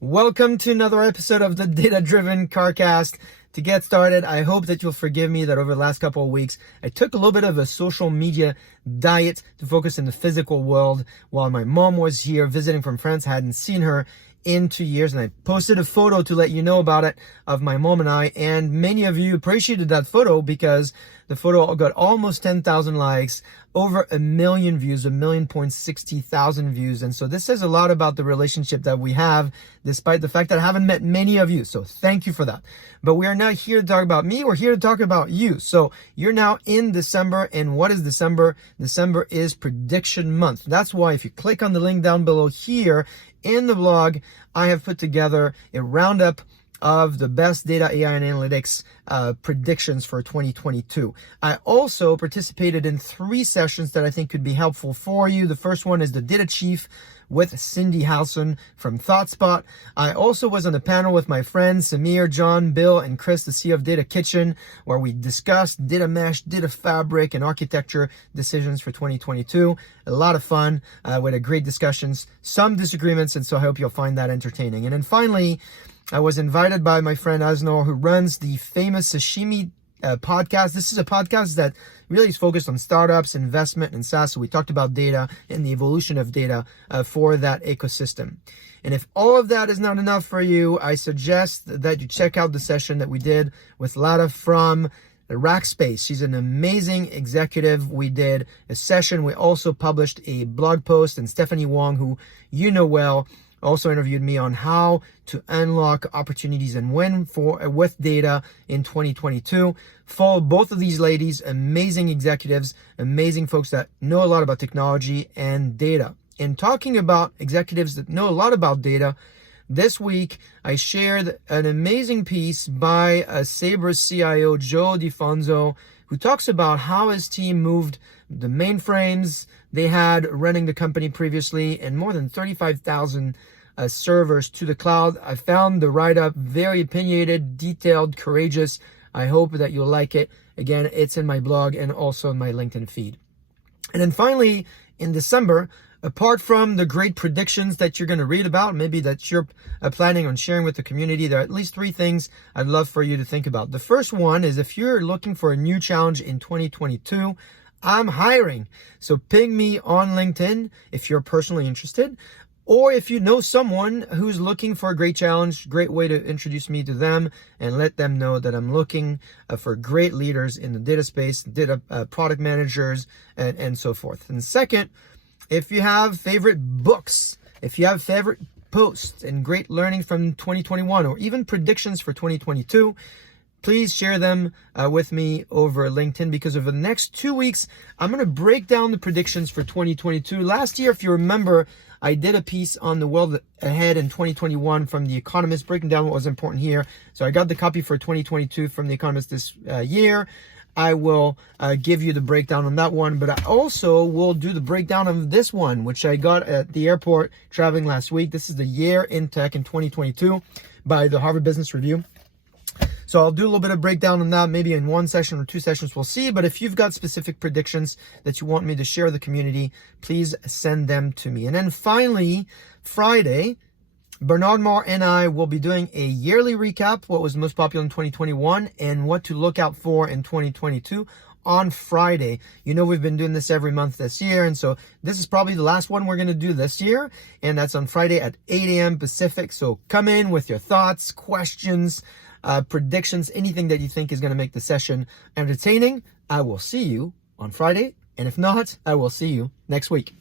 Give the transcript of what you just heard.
Welcome to another episode of the Data Driven CarCast. To get started, I hope that you'll forgive me that over the last couple of weeks, I took a little bit of a social media diet to focus in the physical world while my mom was here visiting from France. I hadn't seen her in 2 years, and I posted a photo to let you know about it of my mom and I, and many of you appreciated that photo because the photo got almost 10,000 likes, over 1 million views, 1,060,000 views. And so this says a lot about the relationship that we have, despite the fact that I haven't met many of you. So thank you for that. But we are not here to talk about me. We're here to talk about you. So you're now in December. And what is December? December is prediction month. That's why if you click on the link down below here in the blog, I have put together a roundup of the best data, AI, and analytics predictions for 2022. I also participated in 3 sessions that I think could be helpful for you. The first one is the Data Chief with Cindy Halson from ThoughtSpot. I also was on a panel with my friends Samir, John, Bill, and Chris, the CEO of Data Kitchen, where we discussed data mesh, data fabric, and architecture decisions for 2022. A lot of fun. We had great discussions, some disagreements, and so I hope you'll find that entertaining. And then finally, I was invited by my friend Aznor, who runs the Famous Sashimi podcast. This is a podcast that really is focused on startups, investment, and SaaS. So we talked about data and the evolution of data for that ecosystem. And if all of that is not enough for you, I suggest that you check out the session that we did with Lada from Rackspace. She's an amazing executive. We did a session. We also published a blog post, and Stephanie Wong, who you know well, also interviewed me on how to unlock opportunities and win with data in 2022. Follow both of these ladies, amazing executives, amazing folks that know a lot about technology and data. And talking about executives that know a lot about data, this week I shared an amazing piece by Sabre's CIO, Joe DiFonso, who talks about how his team moved the mainframes they had running the company previously and more than 35,000 servers to the cloud. I found the write-up very opinionated, detailed, courageous. I hope that you'll like it. Again, it's in my blog and also in my LinkedIn feed. And then finally, in December, apart from the great predictions that you're going to read about, maybe that you're planning on sharing with the community, there are at least 3 things I'd love for you to think about. The first one is if you're looking for a new challenge in 2022, I'm hiring. So ping me on LinkedIn if you're personally interested, or if you know someone who's looking for a great challenge, great way to introduce me to them and let them know that I'm looking for great leaders in the data space, data product managers, and so forth. And second, if you have favorite books, if you have favorite posts and great learning from 2021 or even predictions for 2022, please share them with me over LinkedIn, because over the next 2 weeks, I'm going to break down the predictions for 2022. Last year, if you remember, I did a piece on the world ahead in 2021 from The Economist, breaking down what was important here. So I got the copy for 2022 from The Economist this year. I will give you the breakdown on that one, but I also will do the breakdown of this one, which I got at the airport traveling last week. This is the year in tech in 2022 by the Harvard Business Review. So I'll do a little bit of breakdown on that, maybe in 1 session or 2 sessions, we'll see. But if you've got specific predictions that you want me to share with the community, please send them to me. And then finally, Friday, Bernard Moore and I will be doing a yearly recap, what was most popular in 2021 and what to look out for in 2022 on Friday. You know, we've been doing this every month this year, and so this is probably the last one we're going to do this year, and that's on Friday at 8 a.m. Pacific. So come in with your thoughts, questions, predictions, anything that you think is going to make the session entertaining. I will see you on Friday, and if not, I will see you next week.